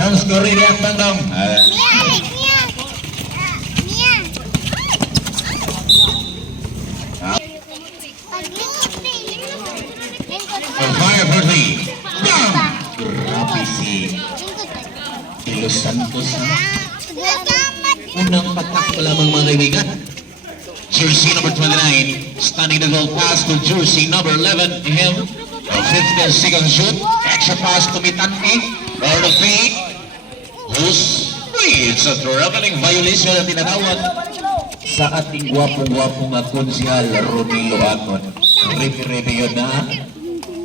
Dong skor ini Bang Dong. Fire for three. Grabe si Los Santos. Unang patak pa lamang mga kaibigan. Jersey number 29, stunning the goal pass to jersey number 11, him. A 15-second shoot, extra pass to Mitante, or the fake. Who's free? It's a traveling violation na tinatawag sa ating gwapong-gwapong konsihal, Romeo Agon. Repe-repe yun na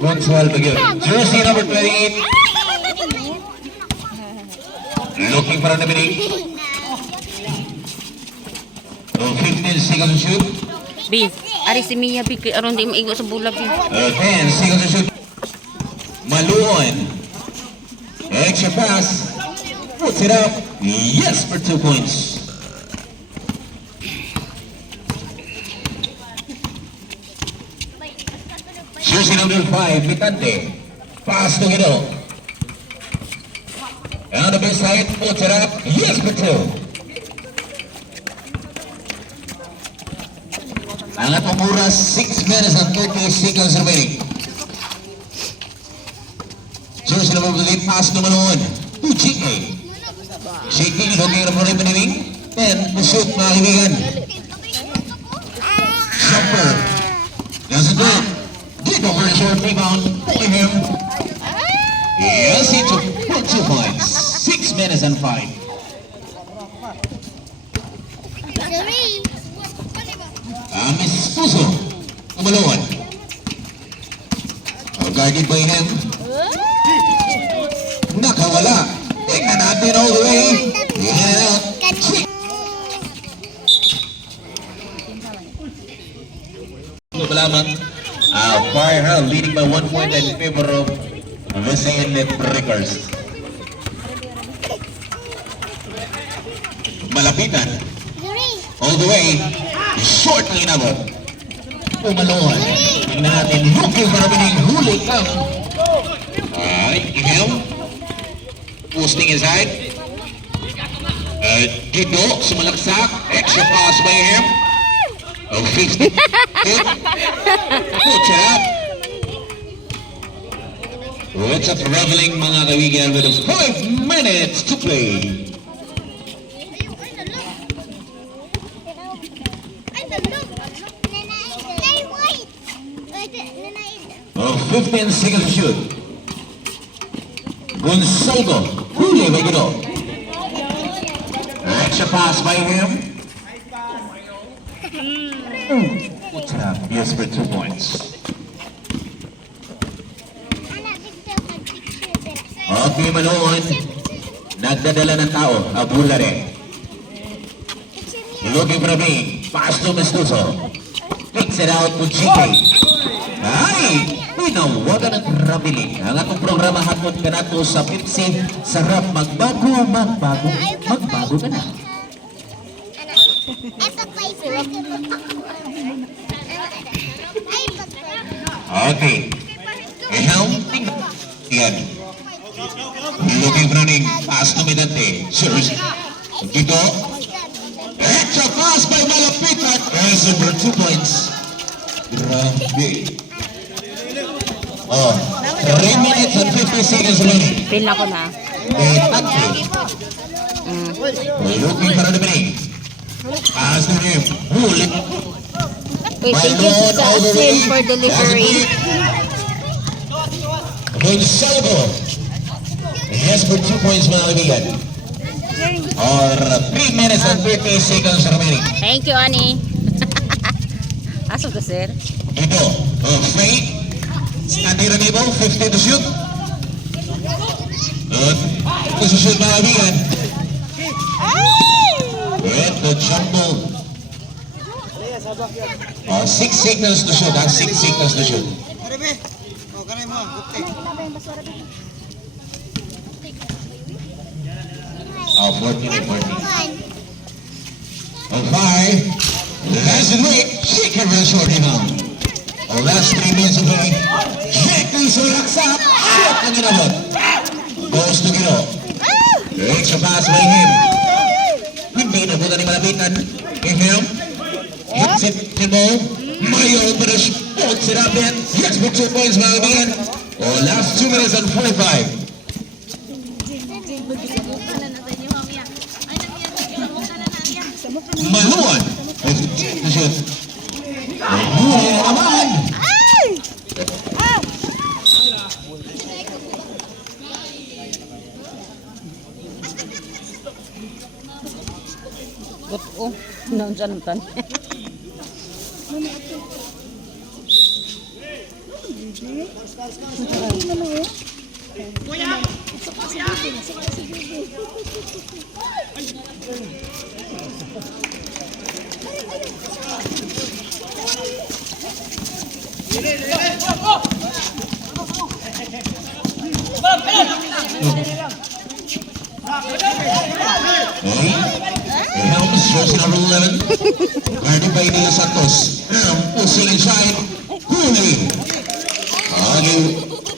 konsihal ba yun? Jersey number 28. Looking for an opening. 15-second shoot. B, ari si Mia B, aron di maigo sa bulag B. 10-second shoot. Maluon. Extra pass. Puts it up. Yes for 2 points. Jersey number 5, Mitante. Pass to Guido. On the baseline, puts it up. Yes for 2. Ang atong oras, 6 minutes and 30 seconds remaining. Jersey number 8, pass to Maluon. To GA. Shaking, looking at the pinning. And the shoot, mga kaibigan. Jumper. Doesn't do it. Did over a short rebound. Pulling him. Yes, he took 2 points. 6 minutes and 5. Miss Puso, Umaluan. Guarded by him. Nakawala. Tingnan natin all the way. In and out. Ito ba lamang? Fire leading by 1 point in favor of Visayan Breakers. Malapitan. All the way. Short na inabot. Umaluan. Tingnan natin. Looking para bining huli ka. Ihel. Posting inside. Gido. Sumalaksak. Extra pass by him. 50. Puts it up. What's up reveling mga kaibigan with 5 minutes to play. 15-second shoot. Gonzalo, huli by Guido. Extra pass by him. Puts it up. Yes for 2 points. Okay, Maluon. Nagdadala ng tao. Abulare. Looking for me. Pass to Mestuso. Kicks it out to GK. Ay! Pinawagan ng Rabiling. Ang atong programa hapon ka na to sa Pipsi. Sarap magbago, magbago, magbago ka na. Okay. Helm. Yan. Looking for running. Pass to Mitante. Sirs. Dito. Extra pass by Malapitan. Yes, over 2 points. Grabe. 3 minutes and 50 seconds remaining. Pin ako na. Looking for the break. Pass to him. Huli. Wait, thank you to Asin for delivery. Gonzalo. Yes, for 2 points mga kaibigan. Or 3 minutes and 30 seconds remaining. Thank you, Ani. Aso to, sir? Ito, Faye. Standing Ranibo, 15 to shoot. Good. To shoot mga kaibigan. Good, the jumbo. 6 seconds to shoot, 6 seconds to shoot. 14 and 14. On 5. Doesn't wait. She can run short rebound. Last 3 minutes of play. Check this one. Shot. Shot. Goes to Guido. Extra pass by him. Hindi na po ni malapitan. Him. Hits it to ball. Mayo para spot si Rapian. Yes, for 2 points mga kaibigan. Oh, last 2 minutes and 45. Maluan. The shoot. Maluan naman. Oh, naon siya ng tan. Helms, jersey number 11. Guarded by Neil Santos. Pushing inside. Huli.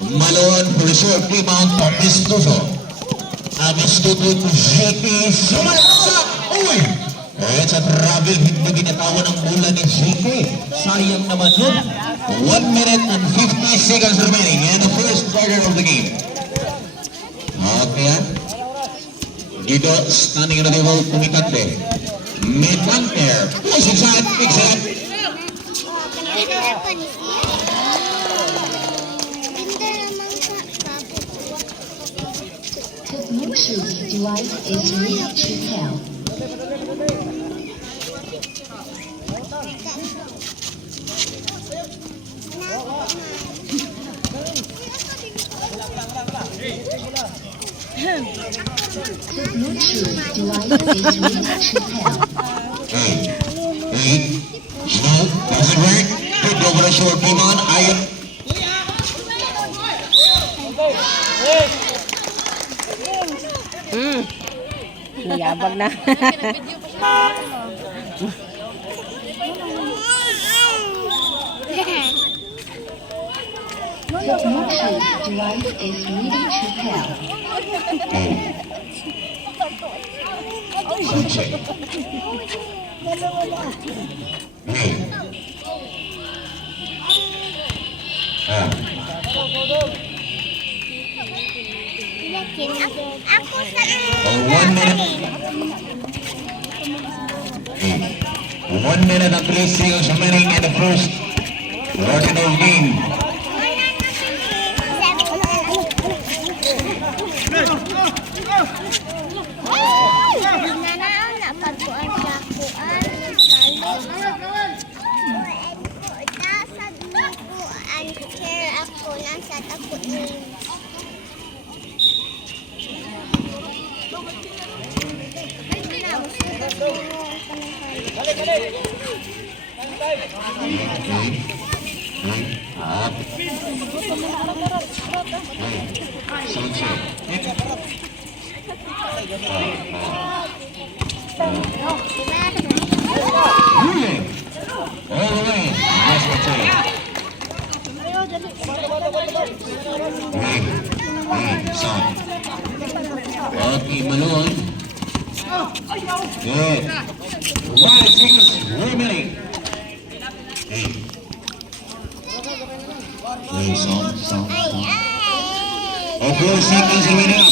Malon for a short rebound from Mistuto. Mistuto to JP. Sumalaksak. Uy! It's a travel. Hindi ginatawan ang bola ni JP. Sayang naman yun. 1 minute and 50 seconds remaining in the first quarter of the game. Okay. Dito, standing on the wall, kumikante. Mid-one pair. Push inside, big shot. Bluetooth device is ready to pair. Bluetooth device is ready to pair. No, doesn't work. Pick over a short rebound. Iron. Yabag na. Bluetooth device is ready to pair. Sunset. Ako sa 1 minute. 1 minute and 3 seconds remaining in the first quarter of the game. All the way. Yes, that's it. Son. Okay, Malone. Good. 5 seconds remaining. Son. Oh, 4 seconds remaining.